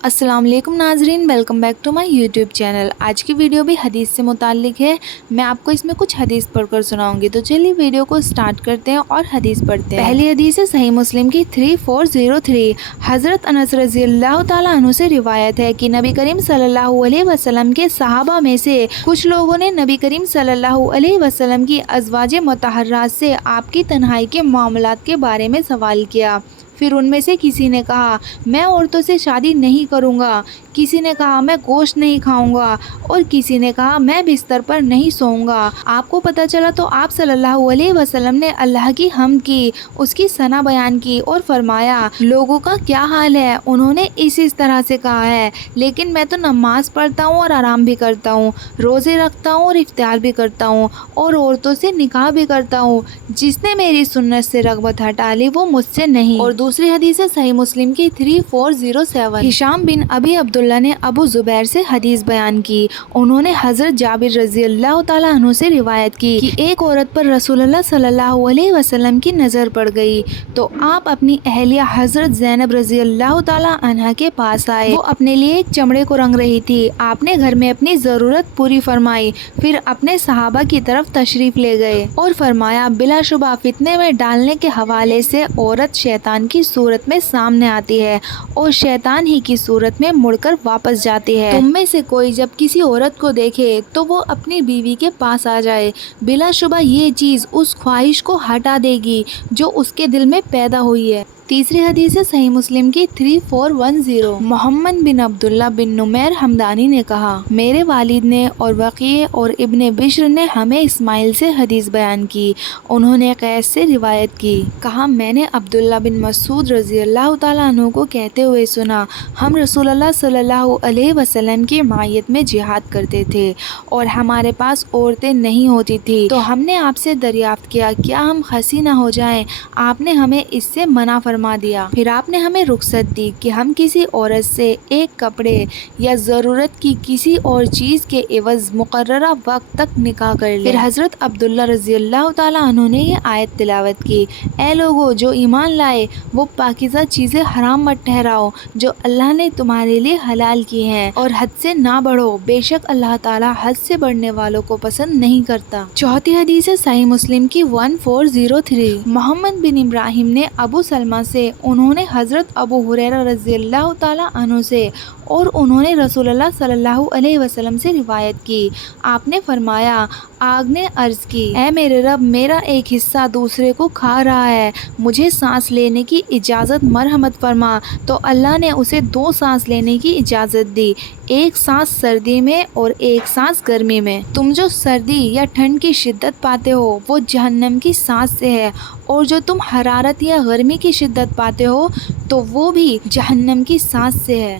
السلام علیکم ناظرین، welcome back to my YouTube channel. آج کی ویڈیو بھی حدیث سے متعلق ہے۔ میں آپ کو اس میں کچھ حدیث پڑھ کر سناؤں گی، تو چلیے ویڈیو کو سٹارٹ کرتے ہیں اور حدیث پڑھتے ہیں۔ پہلی حدیث ہے صحیح مسلم کی 3403۔ حضرت انس رضی اللہ تعالیٰ عنہ سے روایت ہے کہ نبی کریم صلی اللہ علیہ وسلم کے صحابہ میں سے کچھ لوگوں نے نبی کریم صلی اللہ علیہ وسلم کی ازواج مطہرات سے آپ کی تنہائی کے معاملات کے بارے میں سوال کیا۔ پھر ان میں سے کسی نے کہا میں عورتوں سے شادی نہیں کروں گا، کسی نے کہا میں گوشت نہیں کھاؤں گا، اور کسی نے کہا میں بستر پر نہیں سوؤں گا۔ آپ کو پتہ چلا تو آپ صلی اللہ علیہ وسلم نے اللہ کی حمد کی، اس کی ثنا بیان کی اور فرمایا لوگوں کا کیا حال ہے؟ انہوں نے اس طرح سے کہا ہے، لیکن میں تو نماز پڑھتا ہوں اور آرام بھی کرتا ہوں، روزے رکھتا ہوں اور افطار بھی کرتا ہوں، اور عورتوں سے نکاح بھی کرتا ہوں۔ جس نے میری سنت سے رغبت ہٹا لی وہ مجھ سے نہیں۔ اور دوسری حدیث ہے صحیح مسلم کی 3407۔ ہشام بن ابی عبداللہ نے ابو زبیر سے حدیث بیان کی۔ انہوں نے حضرت جابر رضی اللہ تعالیٰ عنہ سے روایت کی کہ ایک عورت پر رسول اللہ صلی اللہ علیہ وسلم کی نظر پڑ گئی تو آپ اپنی اہلیہ حضرت زینب رضی اللہ تعالیٰ عنہ کے پاس آئے۔ وہ اپنے لیے ایک چمڑے کو رنگ رہی تھی۔ آپ نے گھر میں اپنی ضرورت پوری فرمائی، پھر اپنے صحابہ کی طرف تشریف لے گئے اور فرمایا بلا شبہ فتنے میں ڈالنے کے حوالے سے عورت شیطان کی صورت میں سامنے آتی ہے اور شیطان ہی کی صورت میں مڑ کر واپس جاتی ہے۔ تم میں سے کوئی جب کسی عورت کو دیکھے تو وہ اپنی بیوی کے پاس آ جائے، بلا شبہ یہ چیز اس خواہش کو ہٹا دے گی جو اس کے دل میں پیدا ہوئی ہے۔ تیسری حدیث ہے صحیح مسلم کی 3410۔ محمد بن عبداللہ بن نمیر حمدانی نے کہا میرے والد نے اور وقیع اور ابن بشر نے ہمیں اسماعیل سے حدیث بیان کی، انہوں نے قیس سے روایت کی، کہا میں نے عبداللہ بن مسعود رضی اللہ تعالیٰ عنہ کو کہتے ہوئے سنا ہم رسول اللہ صلی اللہ علیہ وسلم کی معیت میں جہاد کرتے تھے اور ہمارے پاس عورتیں نہیں ہوتی تھی، تو ہم نے آپ سے دریافت کیا کیا ہم خصی نہ ہو جائیں؟ آپ نے ہمیں اس سے منع فرما دیا، پھر آپ نے ہمیں رخصت دی کہ ہم کسی عورت سے ایک کپڑے یا ضرورت کی کسی اور چیز کے عوض مقررہ وقت تک نکاح کر لیں۔ پھر حضرت عبداللہ رضی اللہ تعالیٰ عنہ نے یہ آیت تلاوت کی، اے لوگو جو ایمان لائے وہ پاکیزہ چیزیں حرام مت ٹھہراؤ جو اللہ نے تمہارے لیے حلال کی ہیں، اور حد سے نہ بڑھو، بے شک اللہ تعالیٰ حد سے بڑھنے والوں کو پسند نہیں کرتا۔ چوتھی حدیث ہے صحیح مسلم کی 1403۔ محمد بن ابراہیم نے ابو سلمہ سے، انہوں نے حضرت ابو ہریرہ رضی اللہ تعالیٰ عنہ سے، اور انہوں نے رسول اللہ صلی اللہ علیہ وسلم سے روایت کی، آپ نے فرمایا آگ نے عرض کی اے میرے رب میرا ایک حصہ دوسرے کو کھا رہا ہے، مجھے سانس لینے کی اجازت مرحمت فرما، تو اللہ نے اسے 2 سانس لینے کی اجازت دی، ایک سانس سردی میں اور ایک سانس گرمی میں۔ تم جو سردی یا ٹھنڈ کی شدت پاتے ہو وہ جہنم کی سانس سے ہے، اور جو تم حرارت یا گرمی کی شدت پاتے ہو تو وہ بھی جہنم کی سانس سے ہے۔